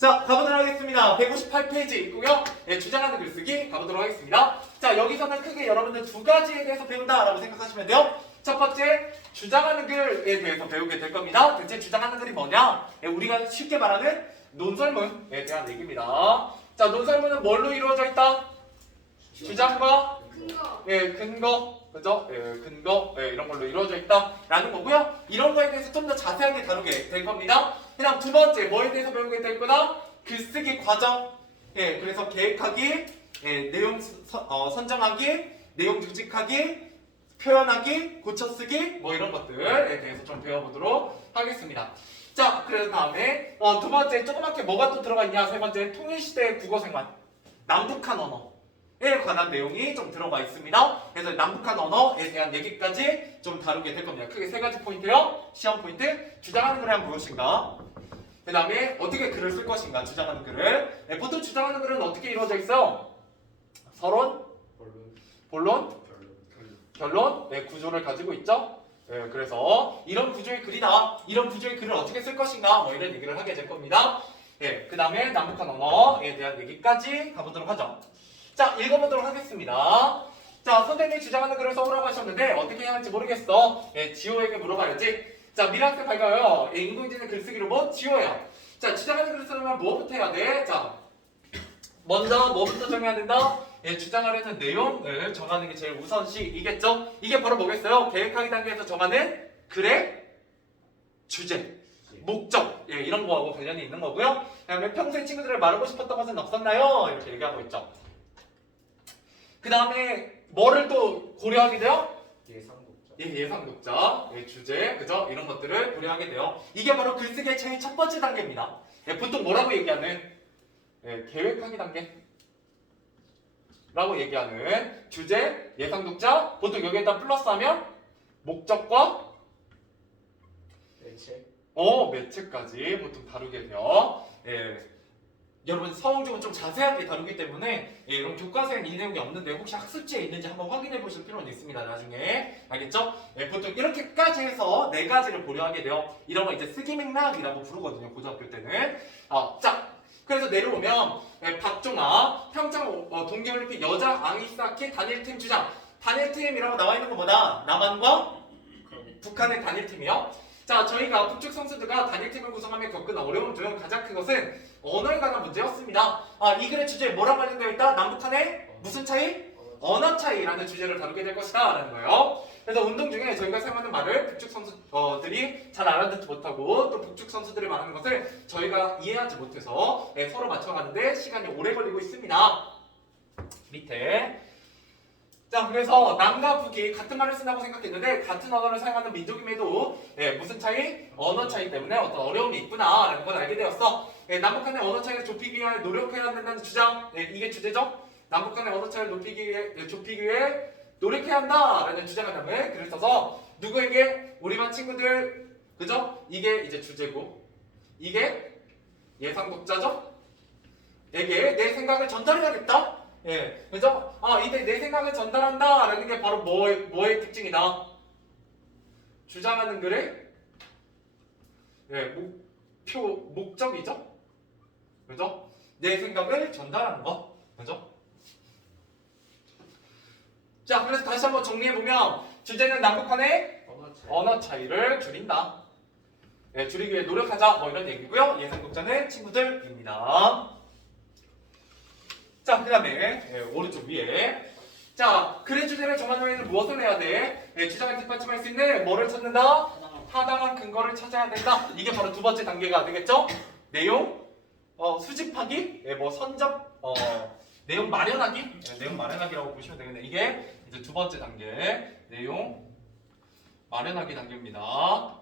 자, 가보도록 하겠습니다. 158페이지 있고요. 예, 주장하는 글쓰기 가보도록 하겠습니다. 자, 여기서는 크게 여러분들 두 가지에 대해서 배운다라고 생각하시면 돼요. 첫 번째, 주장하는 글에 대해서 배우게 될 겁니다. 대체 주장하는 글이 뭐냐? 예, 우리가 쉽게 말하는 논설문에 대한 얘기입니다. 자, 논설문은 뭘로 이루어져 있다? 주장과 근거. 예, 근거, 그죠? 예, 근거, 예, 이런 걸로 이루어져 있다라는 거고요. 이런 거에 대해서 좀 더 자세하게 다루게 될 겁니다. 그다음 두 번째, 뭐에 대해서 배우게 될 거다? 글쓰기 과정. 예, 그래서 계획하기, 예, 내용 선정하기, 내용 조직하기, 표현하기, 고쳐쓰기, 뭐 이런 것들에 대해서 좀 배워보도록 하겠습니다. 자, 그래서 다음에 두 번째, 조그맣게 뭐가 또 들어가 있냐? 세 번째, 통일시대 국어생활, 남북한 언어. 에 관한 내용이 좀 들어가 있습니다. 그래서 남북한 언어에 대한 얘기까지 좀 다루게 될 겁니다. 크게 세 가지 포인트요. 시험 포인트, 주장하는 글을 하면 무엇인가? 그 다음에 어떻게 글을 쓸 것인가? 주장하는 글을. 네, 보통 주장하는 글은 어떻게 이루어져 있어? 서론, 본론, 결론, 네, 구조를 가지고 있죠. 네, 그래서 이런 구조의 글이다. 이런 구조의 글을 어떻게 쓸 것인가? 뭐 이런 얘기를 하게 될 겁니다. 네, 그 다음에 남북한 언어에 대한 얘기까지 가보도록 하죠. 자, 읽어보도록 하겠습니다. 자, 선생님이 주장하는 글을 써오라고 하셨는데 어떻게 해야 할지 모르겠어. 예, 지호에게 물어봐야지. 자, 미라학생 밝아요. 예, 인공지능 글쓰기 로봇 지호야. 자, 주장하는 글을 쓰려면 뭐부터 해야 돼? 자, 먼저 뭐부터 정해야 된다? 예, 주장하려는 내용을 정하는 게 제일 우선시이겠죠? 이게 바로 뭐겠어요? 계획하기 단계에서 정하는 글의 주제, 목적, 예, 이런 거하고 관련이 있는 거고요. 그 다음에 평소에 친구들을 말하고 싶었던 것은 없었나요? 이렇게 얘기하고 있죠. 그 다음에 뭐를 또 고려하게 돼요? 예상독자. 예, 예상독자, 예, 주제, 그죠? 이런 것들을 고려하게 돼요. 이게 바로 글쓰기의 제일 첫 번째 단계입니다. 예, 보통 뭐라고 얘기하는? 예, 계획하기 단계 라고 얘기하는 주제, 예상독자, 보통 여기에다 플러스하면 목적과 매체까지 보통 다루게 돼요. 예. 여러분 서원중은 좀 자세하게 다루기 때문에 예, 이런 교과서에는 이 내용이 없는데 혹시 학습지에 있는지 한번 확인해 보실 필요는 있습니다. 나중에 알겠죠? 예, 보통 이렇게까지 해서 네 가지를 고려하게 돼요. 이런 거 이제 쓰기맥락이라고 부르거든요. 고등학교 때는. 자, 그래서 내려오면 예, 박종아, 평창 동계올림픽 여자 아이스하키 단일팀 주장. 단일팀이라고 나와 있는 거 뭐다? 남한과 북한의 단일팀이요. 자, 저희가 북측 선수들과 단일팀을 구성하며 겪은 어려움 중 가장 큰 것은 언어에 관한 문제였습니다. 이 글의 주제에 뭐랑 관련되어 있다? 남북한의 무슨 차이? 언어 차이라는 주제를 다루게 될 것이다 라는 거예요. 그래서 운동 중에 저희가 사용하는 말을 북측 선수들이 잘 알아듣지 못하고 또 북측 선수들이 말하는 것을 저희가 이해하지 못해서 서로 맞춰가는데 시간이 오래 걸리고 있습니다. 밑에 자, 그래서 남과 북이 같은 말을 쓴다고 생각했는데 같은 언어를 사용하는 민족임에도 무슨 차이? 언어 차이 때문에 어떤 어려움이 있구나라는 걸 알게 되었어. 남북한의 언어 차이를 좁히기 위해 노력해야 한다는 주장, 이게 주제죠. 남북한의 언어 차이를 좁히기 위해 노력해야 한다라는 주장을 담은 글을 써서 누구에게? 우리 반 친구들, 그죠? 이게 이제 주제고 이게 예상독자죠? 에게 내 생각을 전달해야겠다. 예, 그죠? 이때 내 생각을 전달한다라는 게 바로 뭐의 특징이다? 주장하는 글의 목적이죠? 그죠? 내 생각을 전달하는 것, 그죠? 자, 그래서 다시 한번 정리해보면 주제는 남북한의 언어 차이를 줄인다. 예, 줄이기 위해 노력하자, 뭐 이런 얘기고요. 예상독자는 친구들입니다. 자, 그 다음에 오른쪽 위에 자, 글의 주제를 정한 후에는 무엇을 해야 돼? 주장을 뒷받침할 수 있는 뭐를 찾는다? 타당한 근거를 찾아야 된다. 이게 바로 두 번째 단계가 되겠죠? 내용 수집하기, 뭐 선접, 내용 마련하기, 내용 마련하기라고 보시면 되겠네. 이게 이제 두 번째 단계, 내용 마련하기 단계입니다.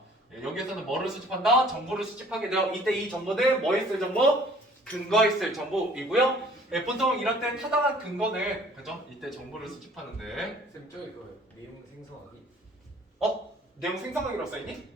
여기에서는 뭐를 수집한다? 정보를 수집하게 돼요. 이때 이 정보는 뭐에 쓸 정보? 근거에 쓸 정보이고요. 보통 이럴 때 타당한 근거는 그죠? 이때 정보를 수집하는데 쌤 저기 그 내용 생성하기. 내용 생성하기로 써있니?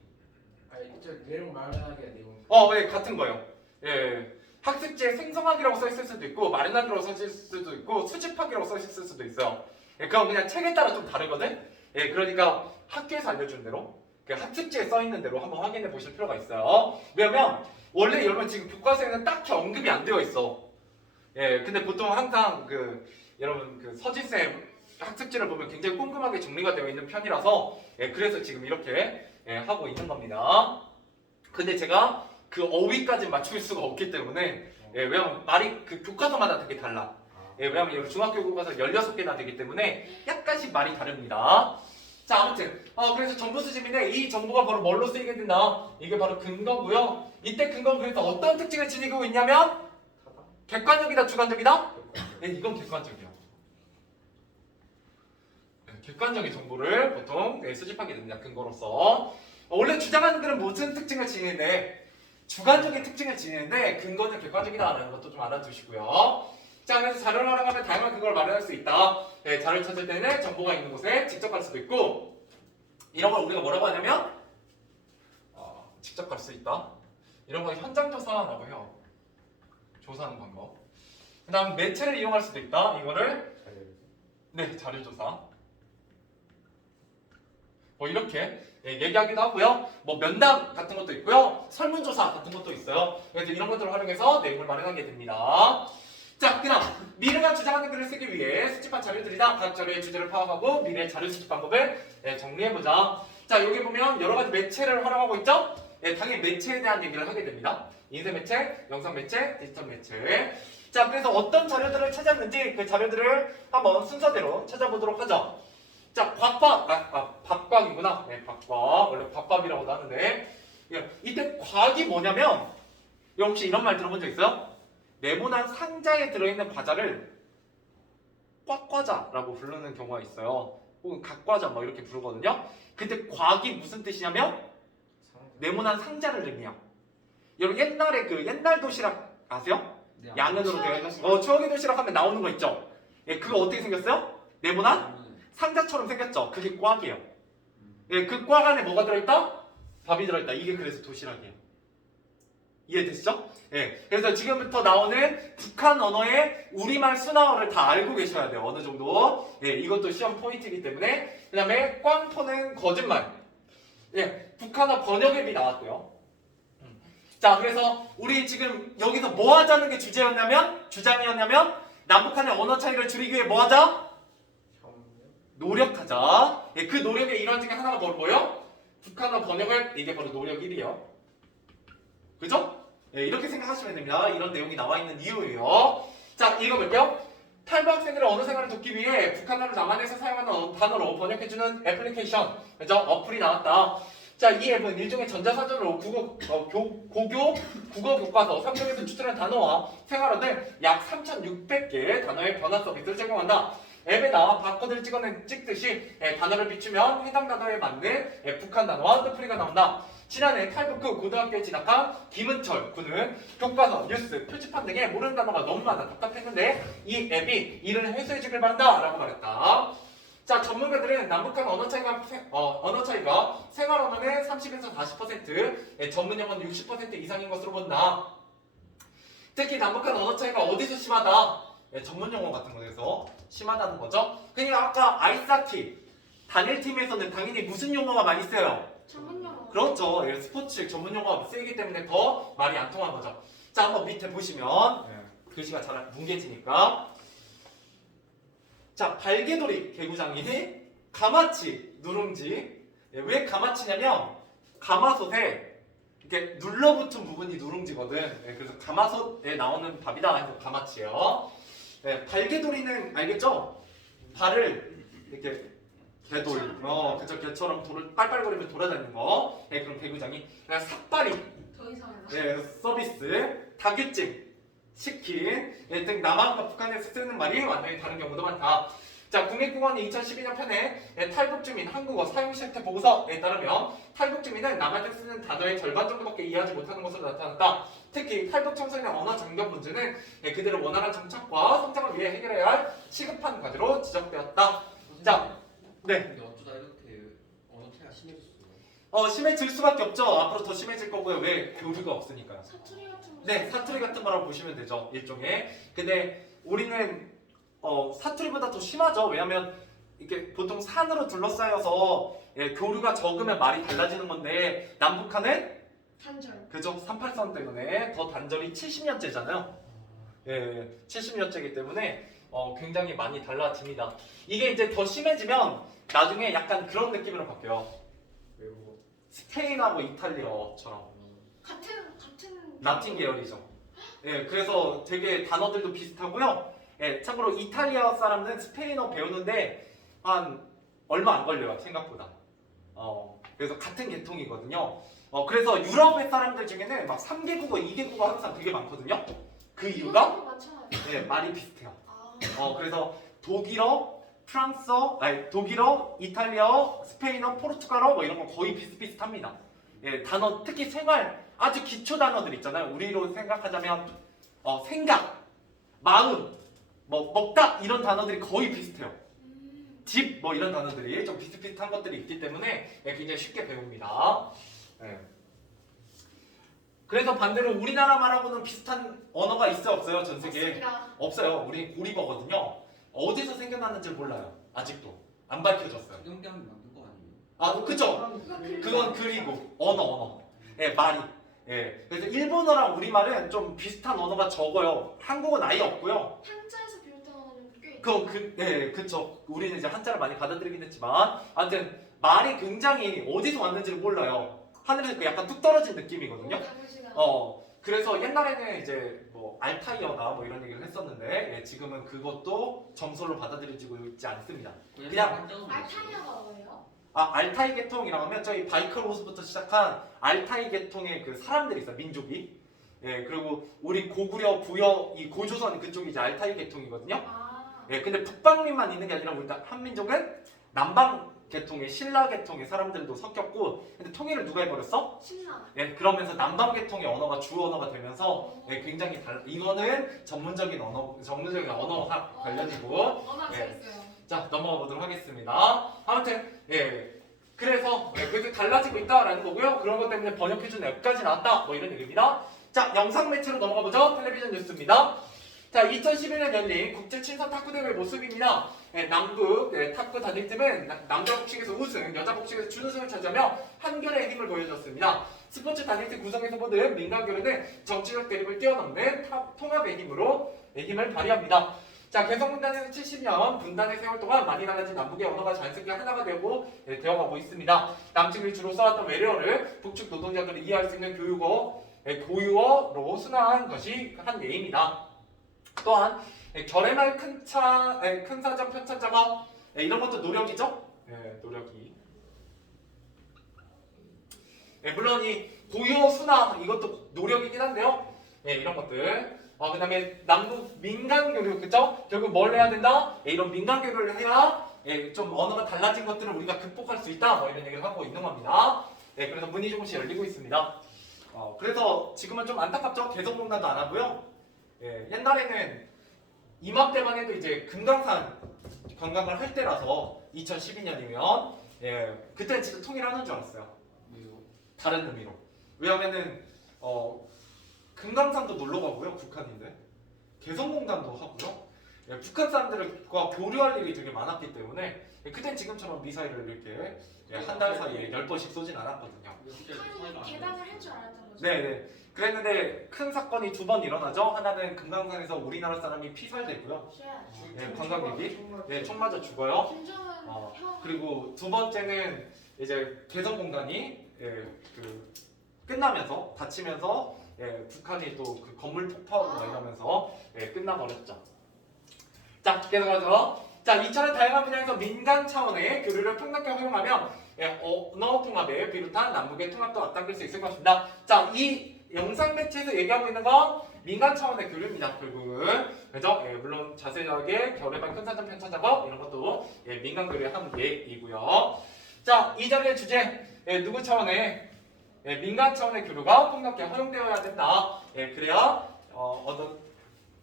아니 저 내용 마련하기가 내용. 네, 같은 거예요. 예, 학습지에 생성하기라고 써있을 수도 있고 마련하기라고 써있을 수도 있고 수집하기라고 써있을 수도 있어요. 그건 그냥 책에 따라 좀 다르거든. 그러니까 학교에서 알려주는 대로 그 학습지에 써 있는 대로 한번 확인해 보실 필요가 있어요. 왜냐면 원래 여러분 지금 교과서에는 딱히 언급이 안 되어 있어. 예, 근데 보통 항상 그 여러분 그 서진쌤 학습지를 보면 굉장히 꼼꼼하게 정리가 되어 있는 편이라서 그래서 지금 이렇게 하고 있는 겁니다. 근데 제가 그 어휘까지 맞출 수가 없기 때문에 왜냐면 말이 그 교과서마다 되게 달라. 왜냐면 여기 중학교 교과서 16개나 되기 때문에 약간씩 말이 다릅니다. 자, 아무튼 그래서 정보 수집인데 이 정보가 바로 뭘로 쓰이게 된다? 이게 바로 근거고요. 이때 근거는 그래서 어떤 특징을 지니고 있냐면 객관적이다, 주관적이다? 네, 이건 객관적이야. 객관적인 정보를 보통 수집하게 됩니다. 근거로서. 원래 주장하는 글은 무슨 특징을 지니는데 주관적인 특징을 지니는데 근거는 객관적이다라는 것도 좀 알아두시고요. 자, 그래서 자료를 활용하면 다양한 근거를 마련할 수 있다. 자료를 찾을 때는 정보가 있는 곳에 직접 갈 수도 있고 이런 걸 우리가 뭐라고 하냐면 직접 갈 수 있다. 이런 걸 현장조사라고 해요. 조사하는 방법. 그 다음 매체를 이용할 수도 있다. 이거를 네, 자료조사. 뭐 이렇게 얘기하기도 하고요. 뭐 면담 같은 것도 있고요. 설문조사 같은 것도 있어요. 그래서 이런 것들을 활용해서 내용을 마련하게 됩니다. 자, 그다음 미래가 주장하는 글을 쓰기 위해 수집한 자료들이다. 각 자료의 주제를 파악하고 미래 자료 수집 방법을 정리해보자. 자, 여기 보면 여러 가지 매체를 활용하고 있죠. 당연히 매체에 대한 얘기를 하게 됩니다. 인쇄 매체, 영상 매체, 디지털 매체. 자, 그래서 어떤 자료들을 찾았는지 그 자료들을 한번 순서대로 찾아보도록 하죠. 자, 박박이구나. 네, 박박. 원래 박박이라고도 하는데 이때 곽이 뭐냐면 혹시 이런 말 들어본 적 있어요? 네모난 상자에 들어있는 과자를 꽉과자라고 부르는 경우가 있어요. 혹은 각과자 뭐 이렇게 부르거든요. 근데 곽이 무슨 뜻이냐면 네모난 상자를 의미해요. 여러분 옛날에 그 옛날 도시락 아세요? 네, 양은으로 되어 있는 추억의 도시락 하면 나오는 거 있죠? 그거 어떻게 생겼어요? 네모난 상자처럼 생겼죠? 그게 꽉이에요. 그 꽉 안에 뭐가 들어있다? 밥이 들어있다. 이게 그래서 도시락이에요. 이해되시죠? 그래서 지금부터 나오는 북한 언어의 우리말 순화어를 다 알고 계셔야 돼요. 어느 정도. 이것도 시험 포인트이기 때문에. 그 다음에 꽝포는 거짓말. 북한어 번역 앱이 나왔고요. 자, 그래서 우리 지금 여기서 뭐 하자는 게 주장이었냐면 남북한의 언어 차이를 줄이기 위해 뭐 하자? 노력하자. 그 노력의 일환 중에 하나가 뭐예요? 북한어 번역을 이게 바로 노력 1이에요. 그죠? 이렇게 생각하시면 됩니다. 이런 내용이 나와 있는 이유예요. 자, 읽어볼게요. 탈북 학생들의 언어 생활을 돕기 위해 북한어를 남한에서 사용하는 단어로 번역해주는 애플리케이션, 그죠? 어플이 나왔다. 자, 이 앱은 일종의 전자사전으로 고교 국어 교과서 3종에서 추출한 단어와 생활어들 약 3,600개의 단어의 변화 서비스를 제공한다. 앱에다 바코드를 찍듯이 단어를 비추면 해당 단어에 맞는 북한 단어와 뜻풀이가 나온다. 지난해 탈북 후 고등학교에 진학한 김은철 군은 교과서, 뉴스, 표지판 등에 모르는 단어가 너무 많아 답답했는데 이 앱이 이를 해소해주길 바란다 라고 말했다. 자, 전문가들은 남북한 언어 차이가 생활 언어는 30에서 40%, 전문 영어는 60% 이상인 것으로 본다. 특히 남북한 언어 차이가 어디서 심하다? 전문 용어 같은 거에서 심하다는 거죠. 그러니까 아까 아이스하키 단일팀에서는 당연히 무슨 용어가 많이 쓰여요? 전문 용어. 그렇죠. 스포츠 전문 용어가 쓰이기 때문에 더 말이 안 통한 거죠. 자, 한번 밑에 보시면 글씨가 잘 뭉개지니까. 자, 발개돌이 개구장이 가마치 누룽지. 왜 가마치냐면 가마솥에 이렇게 눌러붙은 부분이 누룽지거든. 그래서 가마솥에 나오는 밥이다 해서 가마치예요. 발개돌이는 알겠죠? 발을 이렇게 개돌, 그죠? 개처럼 돌을 빨빨거리며 돌아다니는 거. 그럼 개구장이. 삭발이, 더 이상하다. 서비스, 다규찜, 치킨 등 남한과 북한에서 쓰는 말이 완전히 다른 경우도 많다. 자, 국립국어원이 2012년 편에 탈북 주민 한국어 사용 실태 보고서에 따르면 탈북 주민은 남한에서 쓰는 단어의 절반 정도밖에 이해하지 못하는 것으로 나타났다. 특히 탈북 청소년의 언어 장벽 문제는 그들의 원활한 정착과 성장을 위해 해결해야 할 시급한 과제로 지적되었다. 자, 네. 근데 어쩌다 이렇게 언어 차이가 심해졌어요? 심해질 수밖에 없죠. 앞으로 더 심해질 거고요. 왜? 교류가 없으니까요. 사투리 같은 거. 네, 사투리 같은 거라고 보시면 되죠. 일종의. 근데 우리는 사투리보다 더 심하죠. 왜냐하면 이게 보통 산으로 둘러싸여서 교류가 적으면 말이 달라지는 건데 남북한은 단절. 그죠? 38선 때문에 더 단절이 70년째잖아요. 70년째이기 때문에 굉장히 많이 달라집니다. 이게 이제 더 심해지면 나중에 약간 그런 느낌으로 바뀌어요. 스페인하고 이탈리아처럼 같은 라틴 계열이죠. 그래서 되게 단어들도 비슷하고요. 참고로 이탈리아 사람은 스페인어 배우는데 한 얼마 안 걸려요, 생각보다. 그래서 같은 계통이거든요. 그래서 유럽의 사람들 중에는 막 3개 국어, 2개 국어 하는 사람 되게 많거든요. 그 이유가 많잖아요. 말이 비슷해요. 아. 그래서 독일어, 이탈리아어, 스페인어, 포르투갈어 뭐 이런 거 거의 비슷비슷합니다. 단어 특히 생활 아주 기초 단어들 있잖아요. 우리로 생각하자면 생각, 마음, 뭐 먹다 이런 단어들이 거의 비슷해요. 집 뭐 이런 단어들이 좀 비슷비슷한 것들이 있기 때문에 굉장히 쉽게 배웁니다. 그래서 반대로 우리나라 말하고는 비슷한 언어가 있어요, 없어요? 전 세계에? 맞습니다. 없어요. 우리 고리거든요. 어디서 생겨났는지 몰라요. 아직도 안 밝혀졌어요. 연병이 만든 거 아니에요? 아, 그쵸? 그건 그리고 언어. 말이. 그래서 일본어랑 우리말은 좀 비슷한 언어가 적어요. 한국은 아예 없고요. 한자에서 비롯된 언어는 꽤 있죠. 그쵸. 우리는 이제 한자를 많이 받아들이긴 했지만, 아무튼 말이 굉장히 어디서 왔는지를 몰라요. 하늘에서 약간 뚝 떨어진 느낌이거든요. 다르시나. 그래서 옛날에는 이제 뭐 알타이어다 뭐 이런 얘기를 했었는데 지금은 그것도 정설로 받아들여지고 있지 않습니다. 그냥 알타이아가 뭐예요? 알타이 계통이라고 하면 저희 바이칼로스부터 시작한 알타이 계통의 그 사람들이 있어요. 민족이. 그리고 우리 고구려, 부여, 이 고조선 그쪽이 이제 알타이 계통이거든요. 아. 근데 북방민만 있는 게 아니라 우리 한민족은 남방 계통의 신라 계통의 사람들도 섞였고, 근데 통일을 누가 해버렸어? 신나. 그러면서 남방 계통의 언어가 주 언어가 되면서 굉장히 이거는 전문적인 언어학 관련이고. 언어 있어요. 자, 넘어가 보도록 하겠습니다. 아무튼 그래서 그게 달라지고 있다라는 거고요. 그런 것 때문에 번역해준 앱까지 나왔다 뭐 이런 얘기입니다. 자, 영상 매체로 넘어가 보죠. 텔레비전 뉴스입니다. 자, 2011년 열린 국제 친선 탁구 대회 모습입니다. 남북 탁구 단일팀은 남자 복식에서 우승, 여자 복식에서 준우승을 차지하며 한결의 힘을 보여줬습니다. 스포츠 단일팀 구성에서 보는 민간교류는 정치적 대립을 뛰어넘는 통합의 힘을 발휘합니다. 자, 개성분단에서 70년 분단의 세월 동안 많이 달라진 남북의 언어가 자연스럽게 하나가 되어가고 있습니다. 남측이 주로 써왔던 외래어를 북측 노동자들이 이해할 수 있는 교유어로 순화한 것이 한 예입니다. 또한 결의말 큰 사전 편찬 작업 이런 것도 노력이죠. 노력이. 물론 이 고유어 순화 이것도 노력이긴 한데요. 이런 것들. 그다음에 남북 민간 교류 그죠? 결국 뭘 해야 된다? 이런 민간 교류를 해야 좀 언어가 달라진 것들을 우리가 극복할 수 있다. 뭐 이런 얘기를 하고 있는 겁니다. 그래서 문이 조금씩 열리고 있습니다. 그래서 지금은 좀 안타깝죠. 개성공단도 안 하고요. 옛날에는 이맘때만 해도 이제 금강산 관광을 할 때라서 2012년이면 그때는 진짜 통일하는 줄 알았어요. 왜요? 다른 의미로. 왜냐면은 금강산도 놀러 가고요. 북한인데 개성공단도 하고요. 북한 사람들과 교류할 일이 되게 많았기 때문에 그땐 지금처럼 미사일을 이렇게 한 달 사이에 10번씩 쏘진 않았거든요. 북한이 개방을 할 줄 알았던 거죠. 네네. 그랬는데 큰 사건이 두 번 일어나죠. 하나는 금강산에서 우리나라 사람이 피살되고요. 관광객이 총 맞아 죽어요. 김정은 형. 그리고 두 번째는 이제 개성공단이 끝나면서 다치면서 북한이 또 그 건물 폭파하고 막 이러면서 끝나버렸죠. 자, 계속해서 자, 이처럼 다양한 분야에서 민간 차원의 교류를 폭넓게 활용하면 언어 통합에 비롯한 남북의 통합도 앞당길 수 있을 것입니다. 자, 이 영상 매체에서 얘기하고 있는 건 민간 차원의 교류입니다. 결국은 그죠? 물론 자세하게 결의반 큰 사전 편찬 작업 이런 것도 민간 교류의 한 예이고요. 자, 이 자리의 주제 누구 차원의 민간 차원의 교류가 폭넓게 허용되어야 된다. 그래야 어떤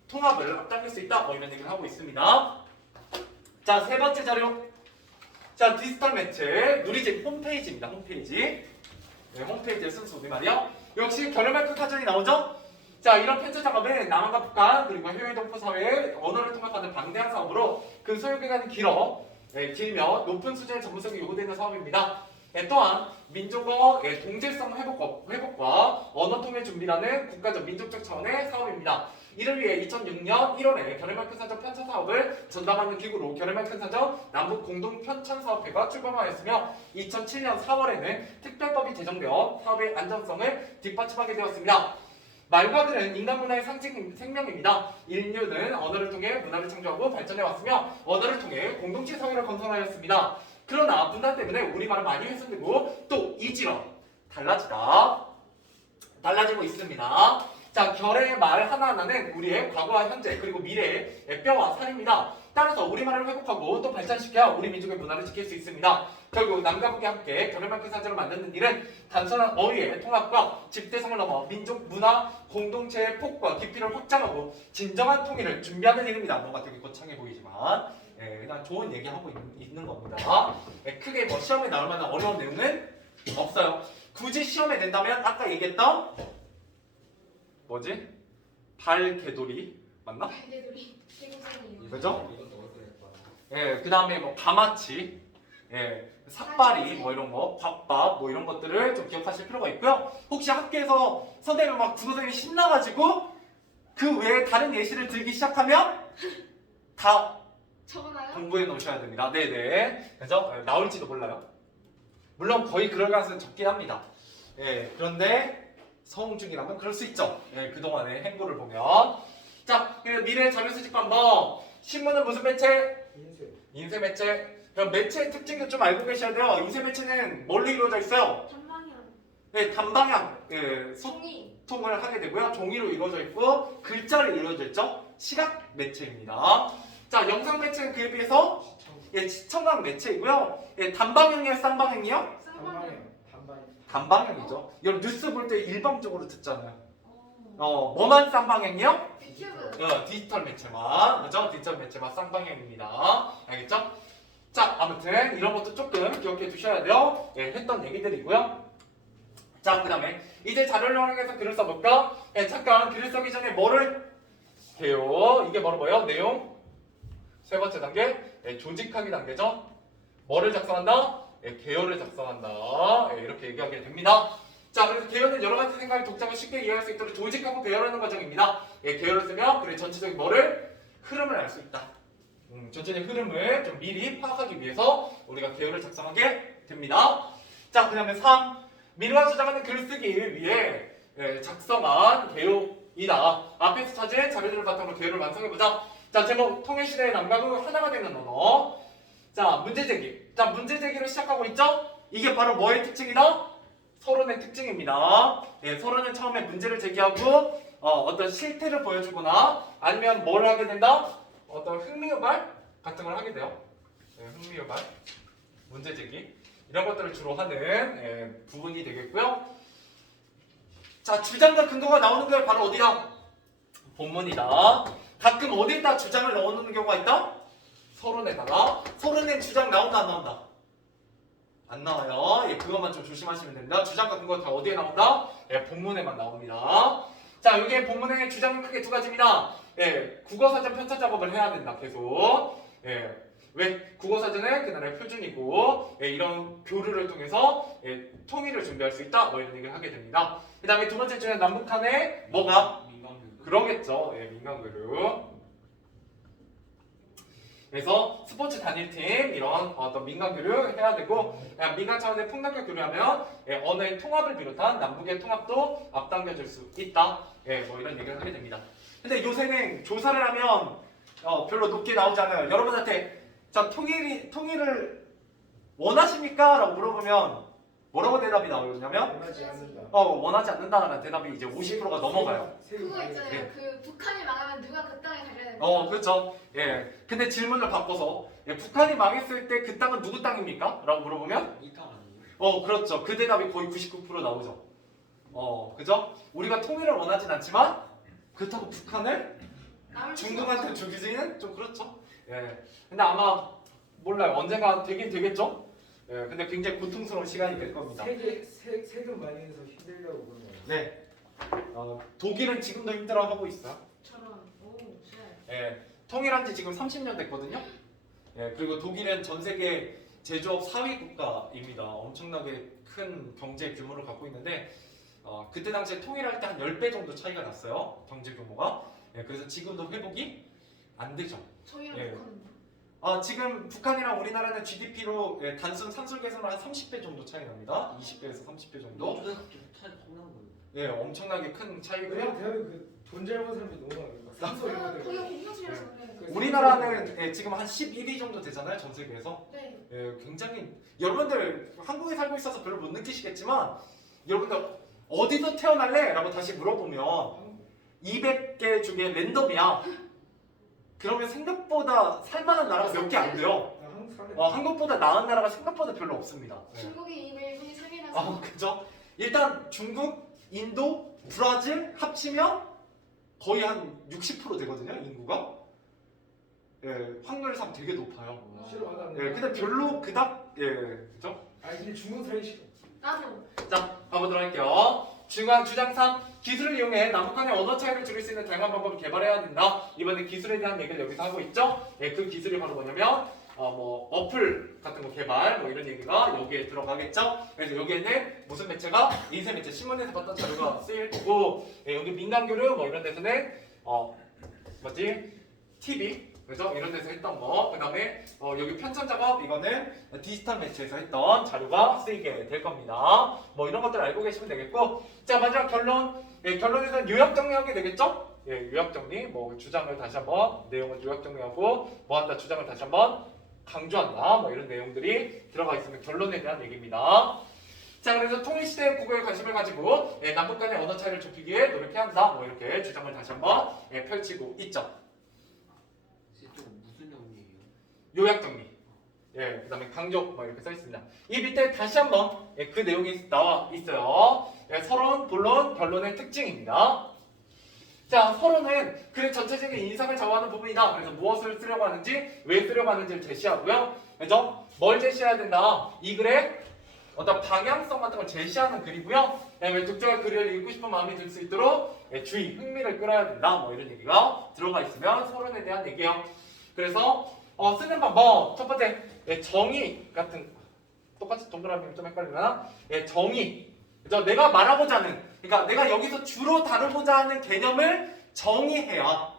통합을 앞당길 수 있다. 뭐 이런 얘기를 하고 있습니다. 자, 세 번째 자료. 자, 디지털 매체 누리집 홈페이지입니다. 홈페이지. 홈페이지의 순수 우리말이요. 역시 결의말 사전이 나오죠. 자, 이런 편집 작업은 남한과 북한 그리고 해외 동포 사회의 언어를 통합하는 방대한 사업으로 그 소요 기간이 길어 길며 높은 수준의 전문성이 요구되는 사업입니다. 또한 민족어 동질성 회복과 언어 통일 준비라는 국가적 민족적 차원의 사업입니다. 이를 위해 2006년 1월에 결의말 큰사전 편찬 사업을 전담하는 기구로 결의말 큰사전 남북 공동 편찬 사업회가 출범하였으며 2007년 4월에는 특별법이 제정되어 사업의 안정성을 뒷받침하게 되었습니다. 말과들은 인간 문화의 생명입니다. 인류는 언어를 통해 문화를 창조하고 발전해왔으며 언어를 통해 공동체 사회를 건설하였습니다. 그러나 분단 때문에 우리말은 많이 훼손되고 또 이지러 달라지고 있습니다. 자, 결의 말 하나하나는 우리의 과거와 현재 그리고 미래의 뼈와 살입니다. 따라서 우리말을 회복하고 또 발전시켜야 우리 민족의 문화를 지킬 수 있습니다. 결국 남과 북이 함께 결의말 큰사전을 만드는 일은 단순한 어휘의 통합과 집대성을 넘어 민족 문화 공동체의 폭과 깊이를 확장하고 진정한 통일을 준비하는 일입니다. 뭔가 되게 거창해 보이지만 그냥 좋은 얘기하고 있는 겁니다. 크게 뭐 시험에 나올 만한 어려운 내용은 없어요. 굳이 시험에 낸다면 아까 얘기했던 뭐지? 발개돌이 맞나? 발대돌이 대구생이에요. 그죠? 이건 넣을 거니까. 그 다음에 뭐 가마치, 삿발이 뭐 이런 거, 밥밥 뭐 이런 것들을 좀 기억하실 필요가 있고요. 혹시 학교에서 선생님이 막 국어 선생님이 신나가지고 그 외에 다른 예시를 들기 시작하면 다 적어놔요? 공부해 놓으셔야 됩니다. 네네. 그죠? 나올지도 몰라요. 물론 거의 그럴 가능성은 적긴 합니다. 그런데 서웅중이라면 그럴 수 있죠. 그동안의 행보를 보면. 자, 미래 자료 수집 방법. 신문은 무슨 매체? 인쇄 매체. 그럼 매체의 특징도 좀 알고 계셔야 돼요. 인쇄 매체는 뭘로 이루어져 있어요? 단방향. 단방향 종이. 소통을 하게 되고요. 종이로 이루어져 있고 글자로 이루어져 있죠. 시각 매체입니다. 자, 영상 매체는 그에 비해서 시청각 매체이고요. 단방향이요, 쌍방향이요? 쌍방향. 단방향이죠. 여러분 뉴스 볼 때 일방적으로 듣잖아요. 뭐만 쌍방향이요? 유튜브. 디지털 매체만, 그죠? 디지털 매체만 쌍방향입니다. 알겠죠? 자, 아무튼 이런 것도 조금 기억해 두셔야 돼요. 했던 얘기들이고요. 자, 그 다음에 이제 자료를 활용해서 글을 써볼까? 잠깐 글을 쓰기 전에 뭐를 해요? 이게 뭐예요? 내용? 세 번째 단계, 조직하기 단계죠. 뭐를 작성한다? 개요를 작성한다. 이렇게 얘기하게 됩니다. 자, 그래서 개요는 여러 가지 생각을 독자가 쉽게 이해할 수 있도록 조직하고 배열하는 과정입니다. 개요를 쓰면 글의 전체적인 뭐를? 흐름을 알 수 있다. 전체적인 흐름을 좀 미리 파악하기 위해서 우리가 개요를 작성하게 됩니다. 자, 그 다음에 3. 민우가 주장하는 글쓰기 위해 작성한 개요이다. 앞에서 찾은 자료들을 바탕으로 개요를 완성해보자. 자, 제목 통일시대의 남과 북 하나가 되는 언어. 자, 문제제기. 자, 문제제기를 시작하고 있죠? 이게 바로 뭐의 특징이다? 서론의 특징입니다. 서론은 처음에 문제를 제기하고 어떤 실태를 보여주거나 아니면 뭘 하게 된다? 어떤 흥미유발 같은 걸 하게 돼요. 흥미유발, 문제제기 이런 것들을 주로 하는 부분이 되겠고요. 자, 주장과 근거가 나오는 게 바로 어디다? 본문이다. 가끔 어디다 주장을 넣어놓는 경우가 있다? 서론에다가. 서론엔 주장 나온다 안 나온다? 안 나와요. 그것만 좀 조심하시면 됩니다. 주장과 근거가 다 어디에 나온다? 본문에만 나옵니다. 자, 여기에 본문의 주장은 크게 두 가지입니다. 국어사전 편찬 작업을 해야 된다. 계속. 왜? 국어사전은 그날의 표준이고 이런 교류를 통해서 통일을 준비할 수 있다. 뭐 이런 얘기를 하게 됩니다. 그 다음에 두 번째 주는 남북한의 뭐가? 민간교육. 그러겠죠. 민간교류. 그래서 스포츠 단일팀 이런 어떤 민간 교류 해야 되고 민간 차원의 폭넓게 교류하면 언어의 통합을 비롯한 남북의 통합도 앞당겨질 수 있다. 뭐 이런 얘기를 하게 됩니다. 근데 요새는 조사를 하면 별로 높게 나오지 않아요. 여러분한테 자 통일을 원하십니까? 라고 물어보면 뭐라고 대답이 나오냐면 원하지 않는다. 원하지 않는다라는 대답이 이제 50%가 넘어가요. 그거 있잖아요. 그 북한이 망하면 누가 그 땅에 가져야 되는 그렇죠. 근데 질문을 바꿔서 북한이 망했을 때 그 땅은 누구 땅입니까? 라고 물어보면 이 땅 아니에요? 그렇죠. 그 대답이 거의 99% 나오죠. 그죠? 우리가 통일을 원하진 않지만 그렇다고 북한을 중국한테 주기지는 좀 그렇죠. 근데 아마 몰라요. 언젠가 되긴 되겠죠. 근데 굉장히 고통스러운 시간이 될 겁니다. 세금 많이 내서 힘들다고 그런 거예요. 네. 독일은 지금도 힘들어하고 있어요. 저런. 오, 잘. 통일한 지 지금 30년 됐거든요. 예, 그리고 독일은 전 세계 제조업 4위 국가입니다. 엄청나게 큰 경제 규모를 갖고 있는데 그때 당시에 통일할 때 한 10배 정도 차이가 났어요. 경제 규모가. 예, 그래서 지금도 회복이 안 되죠. 저희랑 예. 북한은 지금 북한이랑 우리나라는 GDP로 단순 산술 계산으로 한 30배 정도 차이 납니다. 20배에서 30배 정도. 어쩌다 갑자기 차이 확 나는 거예요. 예, 엄청나게 큰 차이고요. 대한민국 그돈 잘 버는 사람이 너무 많아요. 막 산소 이런 것 거기가 때문에. 공동시라서 그래. 우리나라는 지금 한 11위 정도 되잖아요, 전 세계에서. 네. 굉장히 여러분들 한국에 살고 있어서 별로 못 느끼시겠지만 여러분들 어디서 태어날래? 라고 다시 물어보면 200개 중에 랜덤이야. 그러면 생각보다 살만한 나라가 몇 개 안 돼요. 나 한국 사람. 한국보다 나은 나라가 생각보다 별로 없습니다. 중국이 2위, 일본이 3위라서 그죠? 일단 중국, 인도, 브라질 합치면 거의 한 60% 되거든요, 인구가. 확률상 되게 높아요. 싫어 안 근데 별로 그닥 그죠? 아 근데 중국 사기 싫어. 나도 자, 가보도록 할게요. 중앙 주장 3. 기술을 이용해 남북 간의 언어 차이를 줄일 수 있는 다양한 방법을 개발해야 된다. 이번에 기술에 대한 얘기를 여기서 하고 있죠. 그 기술이 바로 뭐냐면 어플 같은 거 개발 이런 얘기가 여기에 들어가겠죠. 그래서 여기에는 무슨 매체가 인쇄 매체, 신문에서 봤던 자료가 쓰일 거고, 여기 민간 교류 이런 데서는 TV 그죠? 이런 데서 했던 거. 그다음에 여기 편찬 작업 이거는 디지털 매체에서 했던 자료가 쓰이게 될 겁니다. 이런 것들 알고 계시면 되겠고, 자 마지막 결론. 결론에서는 요약 정리하게 되겠죠? 요약 정리. 주장을 다시 한번 내용을 요약 정리하고 뭐한다 주장을 다시 한번 강조한다. 이런 내용들이 들어가 있으면 결론에 대한 얘기입니다. 자, 그래서 통일시대의 국어에 관심을 가지고 남북 간의 언어 차이를 좁히기 위해 노력해야 한다. 이렇게 주장을 다시 한번 펼치고 있죠. 이쪽 무슨 영이에요? 요약 정리. 그다음에 강조 이렇게 써 있습니다. 이 밑에 다시 한번 그 내용이 나와 있어요. 서론, 본론, 결론의 특징입니다. 자, 서론은 글의 전체적인 인상을 좌우하는 부분이다. 그래서 무엇을 쓰려고 하는지, 왜 쓰려고 하는지를 제시하고요. 그래서 뭘 제시해야 된다? 이 글의 어떤 방향성 같은 걸 제시하는 글이고요. 왜 독자가 글을 읽고 싶은 마음이 들 수 있도록 주의, 흥미를 끌어야 된다. 이런 얘기가 들어가 있으면 서론에 대한 얘기예요. 그래서 쓰는 방법 첫 번째 정의 같은 똑같이 동그라미면 좀 헷갈리나? 정의. 그죠? 내가 말하고자 하는, 그러니까 내가 여기서 주로 다루고자 하는 개념을 정의해야,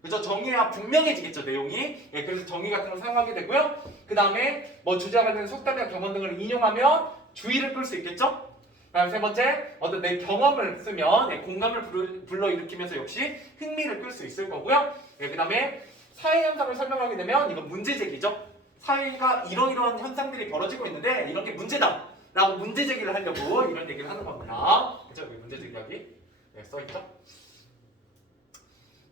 그죠? 정의해야 분명해지겠죠, 내용이. 그래서 정의 같은 걸 사용하게 되고요. 그 다음에 주제와 관련된 속담이나 경험 등을 인용하면 주의를 끌 수 있겠죠? 그다음 세 번째, 어떤 내 경험을 쓰면 공감을 불러일으키면서 역시 흥미를 끌 수 있을 거고요. 그 다음에 사회 현상을 설명하게 되면 이건 문제제기죠. 사회가 이러이러한 현상들이 벌어지고 있는데 이런 게 문제다 라고 문제제기를 하려고 이런 얘기를 하는 겁니다. 그죠? 여기 문제제기하기 써있죠?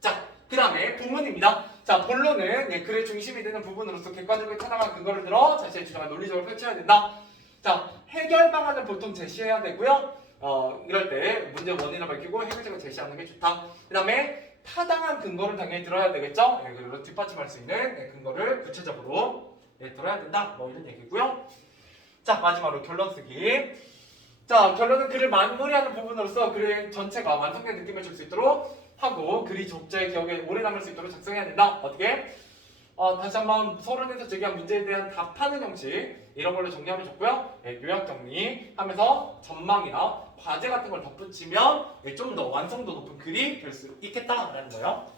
자, 그 다음에 본문입니다. 자, 본론은 글의 중심이 되는 부분으로서 객관적으로 타당한 근거를 들어 자신의 주장을 논리적으로 펼쳐야 된다. 자, 해결 방안을 보통 제시해야 되고요. 이럴 때 문제 원인을 밝히고 해결책을 제시하는 게 좋다. 그 다음에 타당한 근거를 당연히 들어야 되겠죠. 그리고 뒷받침할 수 있는 근거를 구체적으로 들어야 된다. 이런 얘기고요. 자, 마지막으로 결론 쓰기. 자, 결론은 글을 마무리하는 부분으로서 글의 전체가 완성된 느낌을 줄 수 있도록 하고 글이 독자의 기억에 오래 남을 수 있도록 작성해야 된다. 어떻게? 다시 한번 서론에서 제기한 문제에 대한 답하는 형식 이런 걸로 정리하면 좋고요. 요약 정리하면서 전망이나 과제 같은 걸 덧붙이면 좀 더 완성도 높은 글이 될 수 있겠다라는 거예요.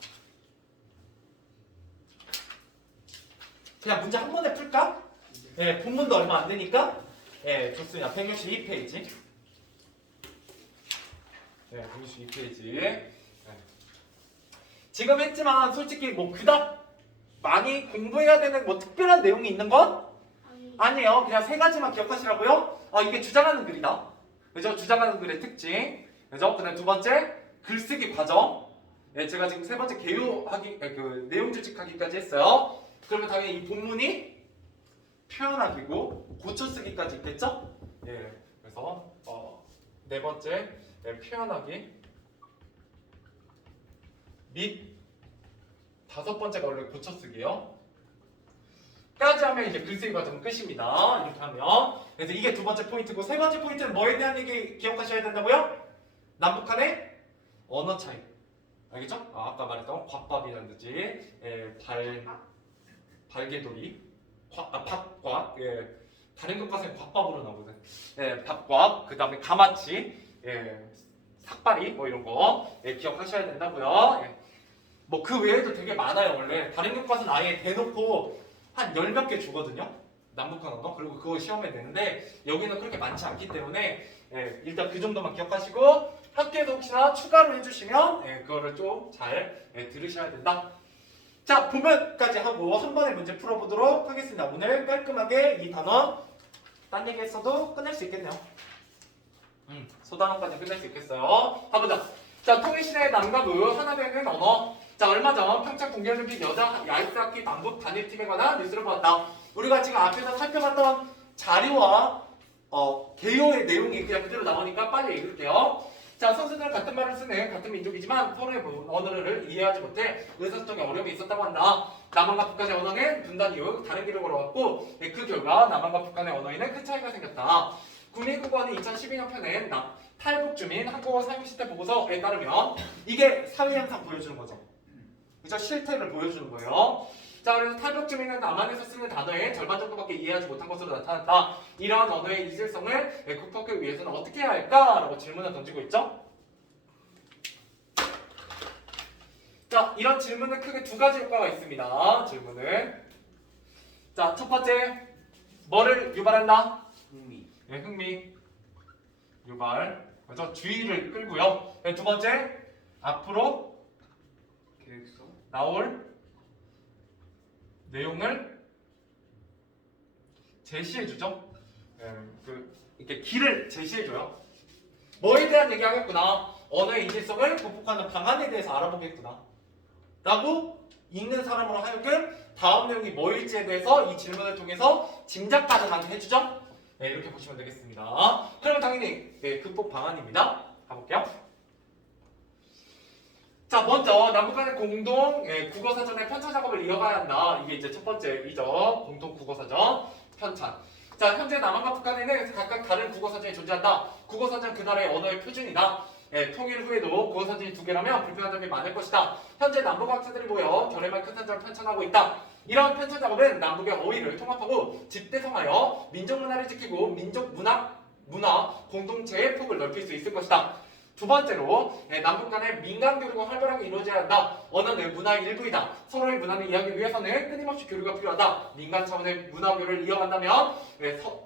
그냥 문제 한 번에 풀까? 본문도 얼마 안 되니까 좋습니다. 162페이지. 162페이지. 지금 했지만 솔직히 그닥 많이 공부해야 되는 특별한 내용이 있는 건 아니에요. 그냥 세 가지만 기억하시라고요. 이게 주장하는 글이다. 그죠? 주장하는 글의 특징. 그죠? 그다음 두 번째 글쓰기 과정. 제가 지금 세 번째 개요하기 내용 질직하기까지 했어요. 그러면 당연히 이 본문이 표현하기고 고쳐쓰기까지 있겠죠? 그래서 네 번째 표현하기 및 다섯 번째가 원래 고쳐쓰기예요. 까지 하면 이제 글쓰기 과정 끝입니다. 이렇게 하면. 그래서 이게 두 번째 포인트고, 세 번째 포인트는 뭐에 대한 얘기 기억하셔야 된다고요? 남북한의 언어 차이. 알겠죠? 아까 말했던 곽밥이라든지 발개돌이, 밥과 다른 것과는 곽밥으로 나오거든. 밥과 그 다음에 가마치, 삭발이 뭐 이런 거 기억하셔야 된다고요. 뭐 그 외에도 되게 많아요. 원래 다른 교과서는 아예 대놓고 한 10몇 개 주거든요. 남북한 언어. 그리고 그거 시험에 내는데 여기는 그렇게 많지 않기 때문에 일단 그 정도만 기억하시고 학교에서 혹시나 추가로 해주시면 그거를 좀 잘 들으셔야 된다. 자, 보면까지 하고 한 번에 문제 풀어보도록 하겠습니다. 오늘 깔끔하게 이 단원 딴 얘기 했어도 끝낼 수 있겠네요. 소단원까지 끝낼 수 있겠어요. 가보자. 자, 통일시대의 남과 북 하나 되는 언어. 자, 얼마 전 평창 동계올림픽 여자 야이스하키 남북 단일팀에 관한 뉴스를 보았다. 우리가 지금 앞에서 살펴봤던 자료와 개요의 내용이 그냥 그대로 나오니까 빨리 읽을게요. 자, 선수들은 같은 말을 쓰는 같은 민족이지만 서로의 언어를 이해하지 못해 의사소통에 어려움이 있었다고 한다. 남한과 북한의 언어는 분단 이후 다른 길을 걸어왔고 그 결과 남한과 북한의 언어에는 큰 차이가 생겼다. 국립국어원이 2012년 펴낸 탈북주민 한국어 사용시대 보고서에 따르면 이게 사회현상 보여주는 거죠. 그죠? 실태를 보여주는 거예요. 자, 그래서 탈북주민은 남한에서 쓰는 단어의 절반 정도밖에 이해하지 못한 것으로 나타났다. 이러한 언어의 이질성을 극복하기 위해서는 어떻게 해야 할까? 라고 질문을 던지고 있죠. 자, 이런 질문은 크게 두 가지 효과가 있습니다. 질문은 자, 첫 번째 뭐를 유발한다? 흥미. 흥미 유발. 그래서 주의를 끌고요. 두 번째 앞으로 계획성. 나올 내용을 제시해주죠. 이렇게 길을 제시해줘요. 뭐에 대한 얘기하겠구나. 언어의 이질성을 극복하는 방안에 대해서 알아보겠구나. 라고 읽는 사람으로 하여금 다음 내용이 뭐일지에 대해서 이 질문을 통해서 짐작 가능하게 해주죠. 이렇게 보시면 되겠습니다. 그러면 당연히 극복 방안입니다. 가볼게요. 자, 먼저 남북 간의 공동 국어사전의 편찬 작업을 이어가야 한다. 이게 이제 첫 번째이죠. 공동 국어사전 편찬. 자, 현재 남한과 북한에는 각각 다른 국어사전이 존재한다. 국어사전 그 나라의 언어의 표준이다. 통일 후에도 국어사전이 두 개라면 불편한 점이 많을 것이다. 현재 남북 학생들이 모여 결의말 큰 사전을 편찬하고 있다. 이러한 편찬 작업은 남북의 어휘를 통합하고 집대성하여 민족 문화를 지키고 민족 문화 공동체의 폭을 넓힐 수 있을 것이다. 두 번째로 남북 간의 민간 교류가 활발하게 이루어져야 한다. 언어는 문화의 일부이다. 서로의 문화를 이해하기 위해서는 끊임없이 교류가 필요하다. 민간 차원의 문화 교류를 이어간다면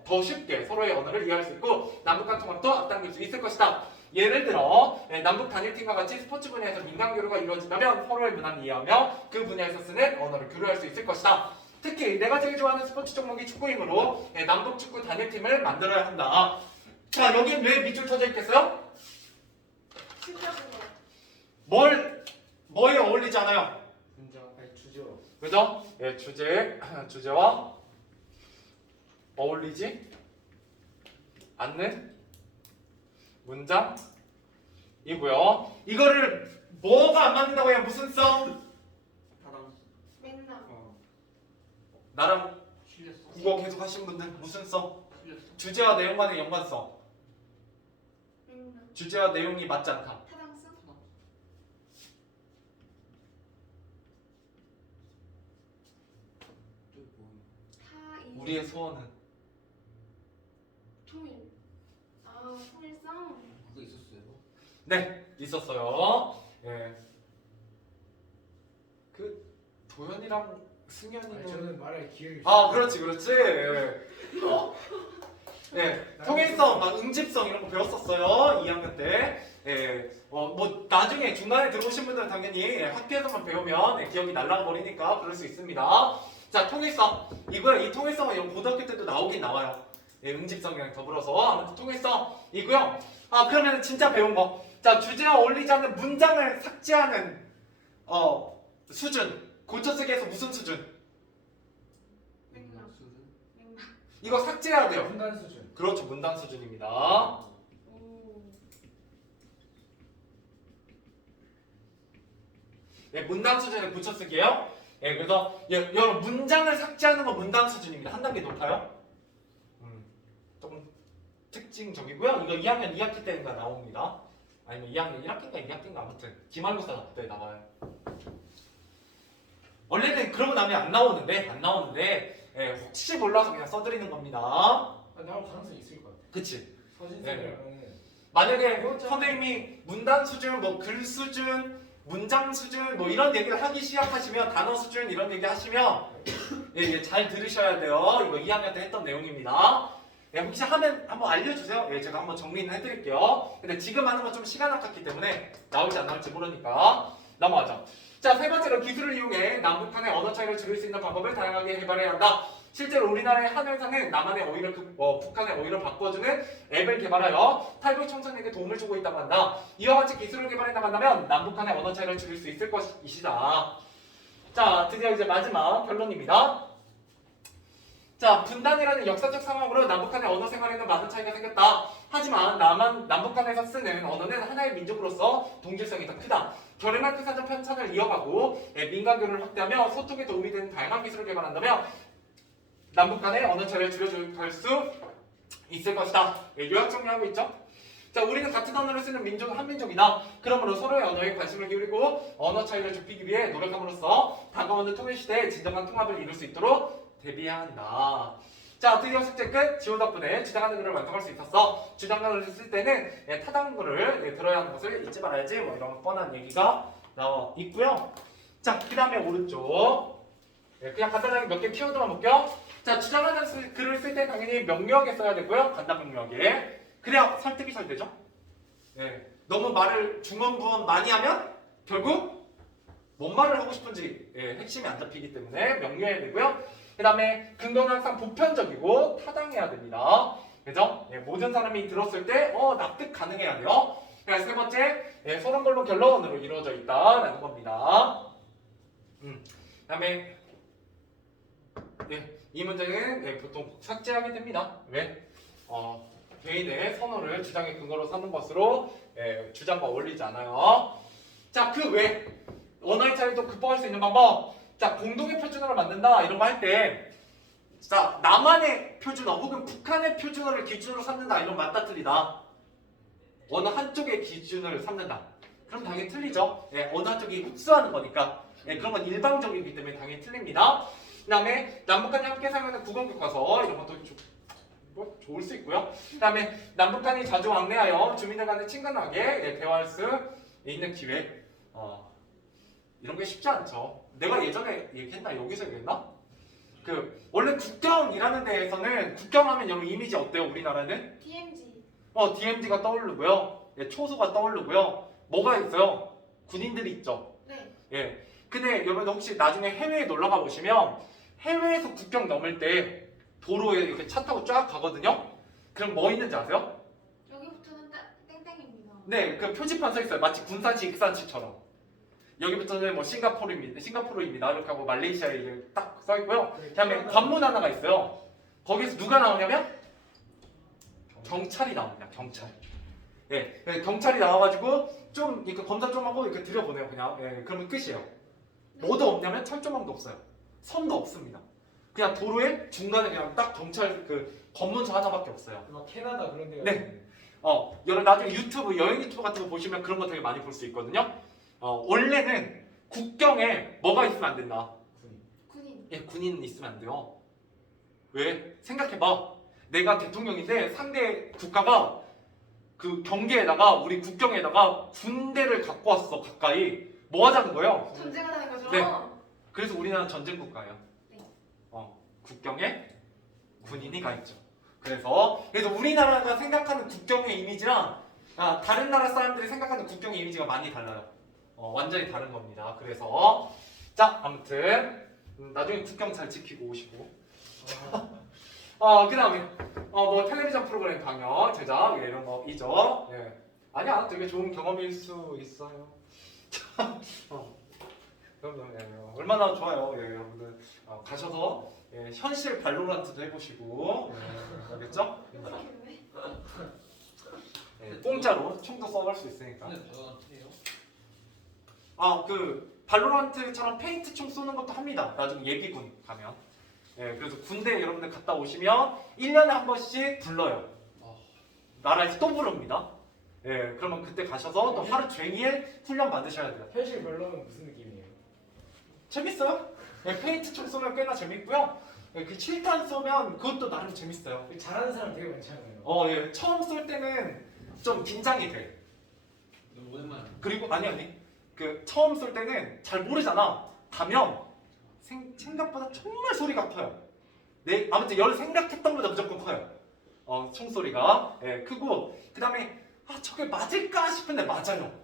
더 쉽게 서로의 언어를 이해할 수 있고 남북 간 통합도 앞당길 수 있을 것이다. 예를 들어 남북 단일팀과 같이 스포츠 분야에서 민간 교류가 이루어진다면 서로의 문화를 이해하며 그 분야에서 쓰는 언어를 교류할 수 있을 것이다. 특히 내가 제일 좋아하는 스포츠 종목이 축구이므로 남북 축구 단일팀을 만들어야 한다. 자, 여긴 왜 밑줄 쳐져 있겠어요? 뭐에 어울리지 않아요? 주죠. 그죠? 주제와 어울리지 않는 문장이고요. 이거를 뭐가 안 맞는다고 해요? 무슨 성? 타당. 맥락. 나랑 실렸어. 국어 계속 하신 분들 무슨 성? 실렸어. 주제와 내용 간의 연관성. 맥락. 주제와 내용이 맞지 않다. 타당성. 또 뭐? 타이. 우리의 소원은 통일. 통일성. 그거 있었어요. 네, 있었어요. 그 도현이랑 승현이는 저는 말할 기회를. 그렇지. 통일성, 막 응집성 이런 거 배웠었어요. 2학년 때. 뭐 나중에 중간에 들어오신 분들은 당연히 학교에서만 배우면 기억이 날아가 버리니까 그럴 수 있습니다. 자, 통일성. 이거요. 이 통일성은 고등학교 때도 나오긴 나와요. 응집성이랑 더불어서 아무튼 통일성이고요. 그러면 진짜 배운 거. 자, 주제와 어울리지 않는 문장을 삭제하는 수준. 고쳐쓰기에서 무슨 수준? 맥락. 수준. 맥락. 이거 삭제해야 돼요. 분단 수준. 그렇죠. 문단 수준입니다. 오. 문단 수준은 고쳐쓰기예요. 그래서 여러분 문장을 삭제하는 건 문단 수준입니다. 한 단계 높아요. 조금 특징적이고요. 이거 2학년 2학기 때인가 나옵니다. 아니면 2학년 1학기인가 2학기인가 아무튼 기말고사 때 나와요. 원래는 그러고 나면 안 나오는데 예, 혹시 몰라서 그냥 써드리는 겁니다. 나올 가능성이 있을 것 같아. 그치? 서진생이라면 만약에 선생님이 문단 수준, 뭐 글 수준, 문장 수준 뭐 이런 얘기를 하기 시작하시면 단어 수준 이런 얘기 하시면 예, 잘 들으셔야 돼요. 이거 2학년 때 했던 내용입니다. 예, 혹시 하면 한번 알려주세요. 예, 제가 한번 정리는 해드릴게요. 근데 지금 하는 건 좀 시간 아깝기 때문에 나올지 안 나올지 모르니까 넘어가죠. 자, 세 번째로 기술을 이용해 남북한의 언어 차이를 줄일 수 있는 방법을 다양하게 개발해야 한다. 실제로 우리나라의 한 회사는 남한의 어휘를 북한의 어휘를 바꿔주는 앱을 개발하여 탈북 청소년에게 도움을 주고 있다고 한다. 이와 같이 기술을 개발해 나간다면 남북한의 언어 차이를 줄일 수 있을 것이다. 자, 드디어 이제 마지막 결론입니다. 자, 분단이라는 역사적 상황으로 남북한의 언어 생활에는 많은 차이가 생겼다. 하지만 남북한에서 쓰는 언어는 하나의 민족으로서 동질성이 더 크다. 결의마크 사전 편찬을 이어가고 민간교류를 확대하며 소통에 도움이 되는 다양한 기술을 개발한다면 남북한의 언어 차이를 줄여갈 수 있을 것이다. 요약 정리하고 있죠? 자, 우리는 같은 언어를 쓰는 민족은 한 민족이다. 그러므로 서로의 언어에 관심을 기울이고 언어 차이를 좁히기 위해 노력함으로써 다가오는 통일 시대에 진정한 통합을 이룰 수 있도록 대비해야 한다. 자, 드디어 숙제 끝. 지원 덕분에 주장하는 글을 완성할 수 있었어. 주장글을 쓸 때는 타당글을 들어야 하는 것을 잊지 말아야지. 뭐 이런 뻔한 얘기가 나와 있고요. 자, 그 다음에 오른쪽. 그냥 간단하게 몇 개 키워드만 볼게요. 자, 주장하는 글을 쓸 때 당연히 명료하게 써야 되고요. 간단 명료하게. 그래야 설득이 잘 되죠. 너무 말을 중언부언 많이 하면 결국 뭔 말을 하고 싶은지 핵심이 안 잡히기 때문에 명료해야 되고요. 그 다음에 근거는 항상 보편적이고 타당해야 됩니다. 그죠? 모든 사람이 들었을 때 납득 가능해야 돼요. 세 번째, 소론본론 결론으로 이루어져 있다라는 겁니다. 그 다음에 이 문제는 보통 삭제하게 됩니다. 왜? 개인의 선호를 주장의 근거로 삼는 것으로 주장과 어울리지 않아요. 자, 그 외 언어의 차이도 극복할 수 있는 방법. 자, 공동의 표준어를 만든다 이런 거 할 때, 자, 남한의 표준어 혹은 북한의 표준어를 기준으로 삼는다 이런 맞다 틀리다. 어느 한쪽의 기준을 삼는다. 그럼 당연히 틀리죠. 어느 한쪽이 흡수하는 거니까. 그런 건 일방적이기 때문에 당연히 틀립니다. 그 다음에 남북한이 함께 사용하는 국어교과서 이런 것도 뭐 좋을 수 있고요. 그 다음에 남북한이 자주 왕래하여 주민들 간에 친근하게 대화할 수 있는 기회. 이런 게 쉽지 않죠. 내가 예전에 얘기했나? 여기서 얘기했나? 원래 국경이라는 데에서는 국경하면 여러분 이미지 어때요? 우리나라는? DMZ. DMZ가 떠오르고요. 초소가 떠오르고요. 뭐가 있어요? 군인들이 있죠. 네. 근데 여러분 혹시 나중에 해외에 놀러 가 보시면 해외에서 국경 넘을 때 도로에 이렇게 차 타고 쫙 가거든요. 그럼 뭐 있는지 아세요? 여기부터는 땡땡입니다. 네, 그 표지판 써 있어요. 마치 군산시, 익산시처럼. 여기부터는 뭐 싱가포르입니다. 이렇게 하고 말레이시아에 이제 딱 써 있고요. 그다음에 관문 하나가 있어요. 거기서 누가 나오냐면 경찰이 나옵니다. 경찰. 경찰이 나와가지고 좀 이렇게 검사 좀 하고 이렇게 들여보내요. 그냥. 그러면 끝이에요. 뭐도 없냐면 철조망도 없어요. 선도 없습니다. 그냥 도로에 중간에 그냥 딱 경찰 그 검문소 하나밖에 없어요. 막 캐나다 그런 데가 네. 여러분 나중에 유튜브 여행 유튜브 같은 거 보시면 그런 거 되게 많이 볼 수 있거든요. 원래는 국경에 뭐가 있으면 안 된다. 군인. 군인 있으면 안 돼요. 왜? 생각해봐. 내가 대통령인데 상대 국가가 그 경계에다가 우리 국경에다가 군대를 갖고 왔어 가까이. 뭐 하자는 거예요? 전쟁하다는 거죠? 네. 그래서 우리나라는 전쟁 국가예요. 네. 국경에 군인이 가 있죠. 그래서 우리나라가 생각하는 국경의 이미지랑 다른 나라 사람들이 생각하는 국경의 이미지가 많이 달라요. 완전히 다른 겁니다. 그래서 자, 아무튼 나중에 국경 잘 지키고 오시고. 그 다음에 뭐 텔레비전 프로그램 강연 제작 이런 거이죠. 아니야, 되게 좋은 경험일 수 있어요. 그럼 얼마나 좋아요. 여러분들 가셔서 현실 발로란트도 해보시고 알겠죠? 공짜로 총도 써볼 수 있으니까. 그 발로란트처럼 페인트 총 쏘는 것도 합니다. 나중에 예비군 가면. 그래서 군대 여러분들 갔다 오시면 1년에 한 번씩 불러요. 나라에서 또 부릅니다. 그러면 그때 가셔서 또 하루 종일 훈련 받으셔야 돼요. 현실 별로는 무슨 느낌이에요? 재밌어요? 예, 페인트 총 쏘면 꽤나 재밌고요. 예, 그 칠탄 쏘면 그것도 나름 재밌어요. 잘하는 사람 되게 많잖아요. 예, 처음 쏠 때는 좀 긴장이 돼. 너무 오랜만에. 그리고 아니 그 처음 쏠 때는 잘 모르잖아. 가면 생각보다 정말 소리가 커요. 네, 아무튼 열 생각했던 것보다 무조건 커요. 총소리가 크고 그 다음에 저게 맞을까 싶은데 맞아요.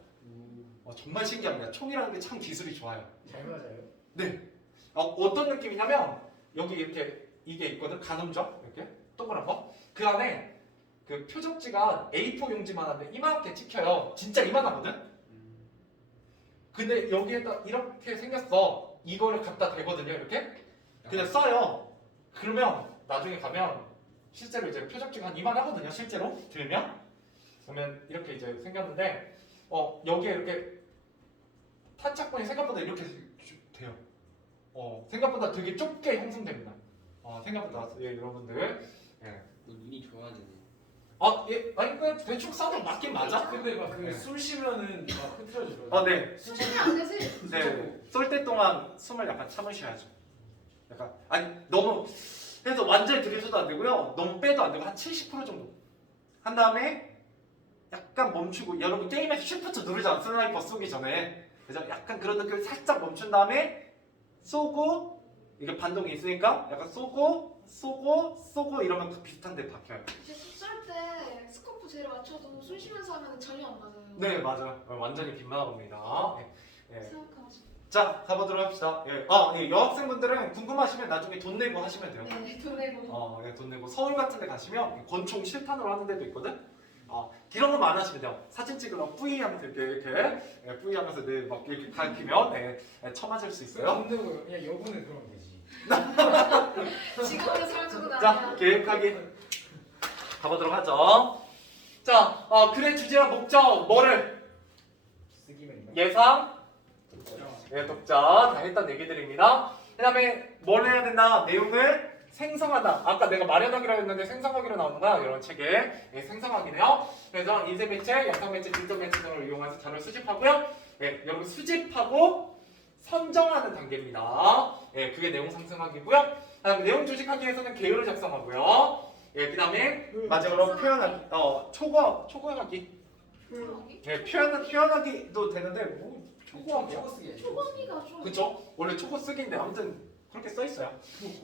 정말 신기합니다. 총이라는 게 참 기술이 좋아요. 잘 맞아요. 네. 어떤 느낌이냐면 여기 이렇게 이게 있거든. 간음좌 이렇게 동그란 거. 그 안에 그 표적지가 A4 용지만한데 이만하게 찍혀요. 진짜 이만하거든. 근데 여기에다 이렇게 생겼어. 이거를 갖다 대거든요. 이렇게 그냥 써요. 그러면 나중에 가면 실제로 이제 표적지가 한 이만하거든요. 실제로 들면 그러면 이렇게 이제 생겼는데 여기에 이렇게 탄착본이 생각보다 이렇게 돼요. 생각보다 되게 좁게 형성됩니다. 생각보다 여러분들 눈이 좋아야 되네. 예, 아니 그 대충 써도 맞긴 맞아. 근데 막 네. 그 숨 쉬면은 막 흐트러지더라고요. 네. 숨쉬면 안 되지. 네. 쏠 때 동안 숨을 약간 참으셔야죠. 약간 아니 너무 그래서 완전히 들이셔도 안 되고요. 너무 빼도 안 되고 한 70% 정도 한 다음에 약간 멈추고 여러분 게임에서 쉬프트 누르잖아. 스나이퍼 쏘기 전에. 그래서 약간 그런 느낌을 살짝 멈춘 다음에 쏘고 이게 반동이 있으니까 약간 쏘고 이러면 비슷한데 박혀요. 쏠때 스코프 제를 맞춰도 숨 쉬면서 하면 전혀 안 맞아요. 네 맞아요. 완전히 빗나갑니다. 네. 생각하고 싶어요. 자 가보도록 합시다. 여학생분들은 궁금하시면 나중에 돈 내고 하시면 돼요. 네, 돈 내고. 돈 내고 서울 같은 데 가시면 권총 실탄으로 하는 데도 있거든. 이런 거만 안 하시면 돼요. 사진 찍으러 뿌이 하면서 이렇게 뿌이 하면서 막 이렇게 가리키면 쳐맞을 수 있어요. 돈 내고 그냥 여분을 그러면 되지. 지금으로 사람 주고 자 나면. 계획하기 가보도록 하죠. 자 글의 주제와 목적 뭐를 쓰기면 예상 독자 다 했던 얘기들입니다. 그 다음에 뭘 해야 된다? 내용을 생성하다. 아까 내가 마련하기로 했는데 생성하기로 나오는 거야. 이런 책에 생성하기네요. 그래서 인쇄 매체, 영상 매체, 디지털 매체 등을 이용해서 자료를 수집하고요. 여러분 수집하고 선정하는 단계입니다. 그게 내용 상승하기고요. 그다음에 내용 조직하기 위해서는 계율을 작성하고요. 그 다음에 마지막으로 표현하기. 초고하기. 표현하기도 되는데 뭐 초고 쓰기. 초범위가 좀. 그쵸? 원래 초고 쓰기인데 아무튼 그렇게 써 있어요.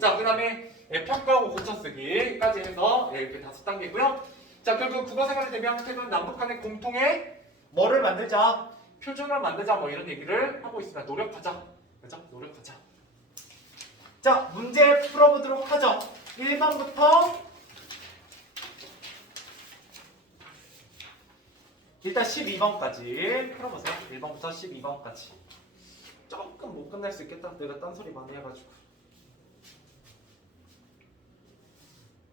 자, 그다음에 평가하고 고쳐 쓰기까지 해서 이렇게 5단계고요. 자, 결국 국어 생활을 대비한 탭은 남북 간의 공통의 뭐를 만들자, 표준을 만들자 뭐 이런 얘기를 하고 있습니다. 노력하자, 그죠? 노력하자. 자, 문제 풀어보도록 하죠. 1번부터 일단 12번까지 풀어보세요. 1번부터 12번까지. 조금 못 끝낼 수 있겠다. 내가 딴소리 많이 해가지고.